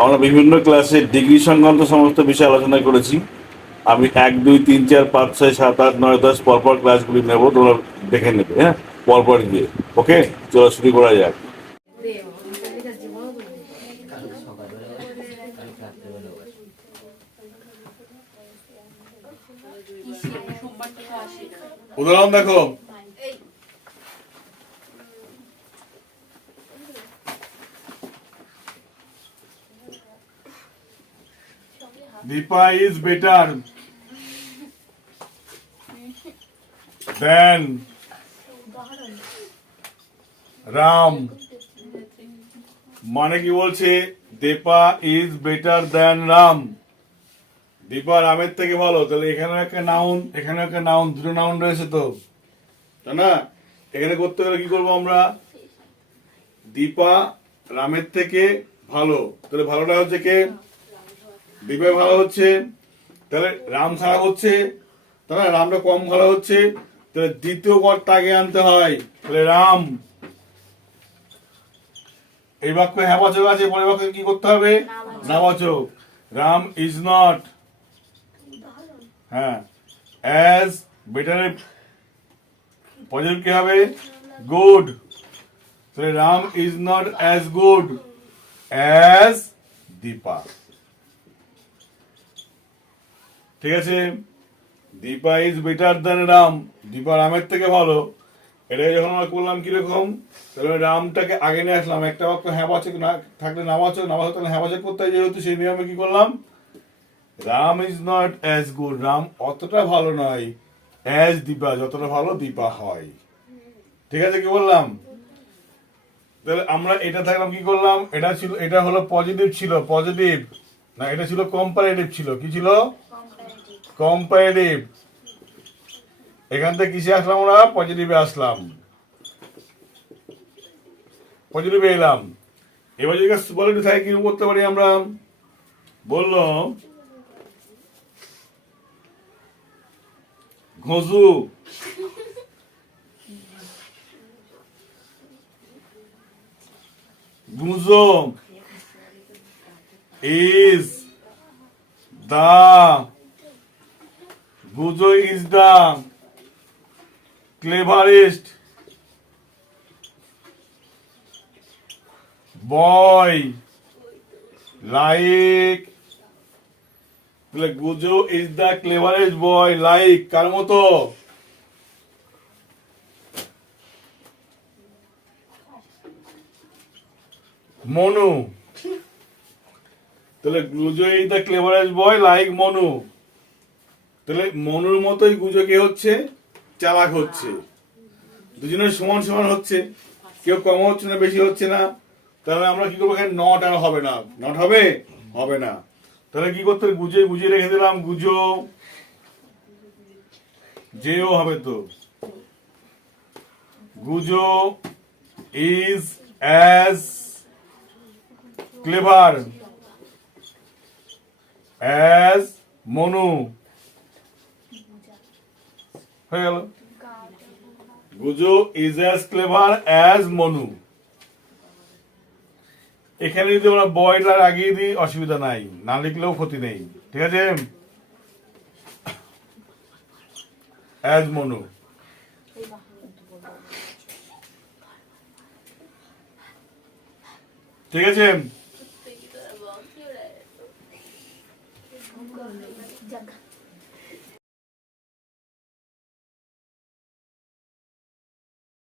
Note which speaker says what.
Speaker 1: আমরা বিভিন্ন ক্লাসে ডিগ্রি সংক্রান্ত সমস্ত বিষয়ে আলোচনা করেছি আমি এক দুই তিন চার পাঁচ ছয় সাত আট নয় দশ পরপর ক্লাসগুলি নেব তোমরা দেখে নেবে হ্যাঁ পরপর গিয়ে ওকে চলো শুরু করা যাক উদাহরণ দেখো Dipa is better than Ram মানে কি বলছে Dipa is better than Ram Dipa রামের থেকে ভালো তাহলে এখানে একটা নাউন এখানে একটা নাউন দুটো নাউন রয়েছে তো তাই না এখানে করতে গেলে কি করবো আমরা দীপা রামের থেকে ভালো তাহলে ভালোটা হচ্ছে কে বিবাহ ভালো হচ্ছে তাহলে রাম খারাপ হচ্ছে তাহলে রামটা কম খারাপ হচ্ছে তাহলে দ্বিতীয় কর্তা তাকে আনতে হয় তাহলে রাম এই বাক্য হ্যাঁ আছে পরের বাক্য কি করতে হবে বাচক রাম ইজ নট হ্যাঁ অ্যাজ বেটারে পজিটিভ কি হবে গুড তাহলে Ram is not as good as Dipa ঠিক আছে Dipa is better than Ram Dipa রামের থেকে ভালো এটাকে যখন আমরা করলাম কিরকম তাহলে রামটাকে আগে নিয়ে আসলাম একটা বাক্য হ্যাঁ বাচক না থাকলে না বাচক না বাচক তাহলে হ্যাঁ বাচক করতে হয় যেহেতু সেই নিয়মে কি করলাম Ram is not as good Ram অতটা ভালো নয় অ্যাজ দীপা যতটা ভালো দীপা হয় ঠিক আছে কি বললাম তাহলে আমরা এটা থাকলাম কি করলাম এটা ছিল এটা হলো পজিটিভ ছিল পজিটিভ না এটা ছিল কম্পারেটিভ ছিল কি ছিল কম্পারেটিভ এখান থেকে কিসে আসলাম আমরা পজিটিভে আসলাম পজিটিভে এলাম এবার যদি বলে থাকে কি করতে পারি আমরা বললো ঘোষু Gujo is the Gujo is the cleverest boy like Gujo is the cleverest boy like কার মতো মনু তাহলে Gujo is the cleverest boy like Manu তাহলে মনুর মতোই গুজকে হচ্ছে চালাক হচ্ছে দুজনের সমান সমান হচ্ছে কেউ কম হচ্ছে না বেশি হচ্ছে না তাহলে আমরা কি করবো এখানে নট আর হবে না নট হবে হবে না তাহলে কি করতে গুজে গুজে রেখে দিলাম গুজো যেও হবে তো Gujo is as clever as Manu হয়ে গেল Guju is as clever as Manu এখানে যদি আমরা বয়লার আগিয়ে দিই অসুবিধা নাই না লিখলেও ক্ষতি নেই ঠিক আছে অ্যাজ মনু ঠিক আছে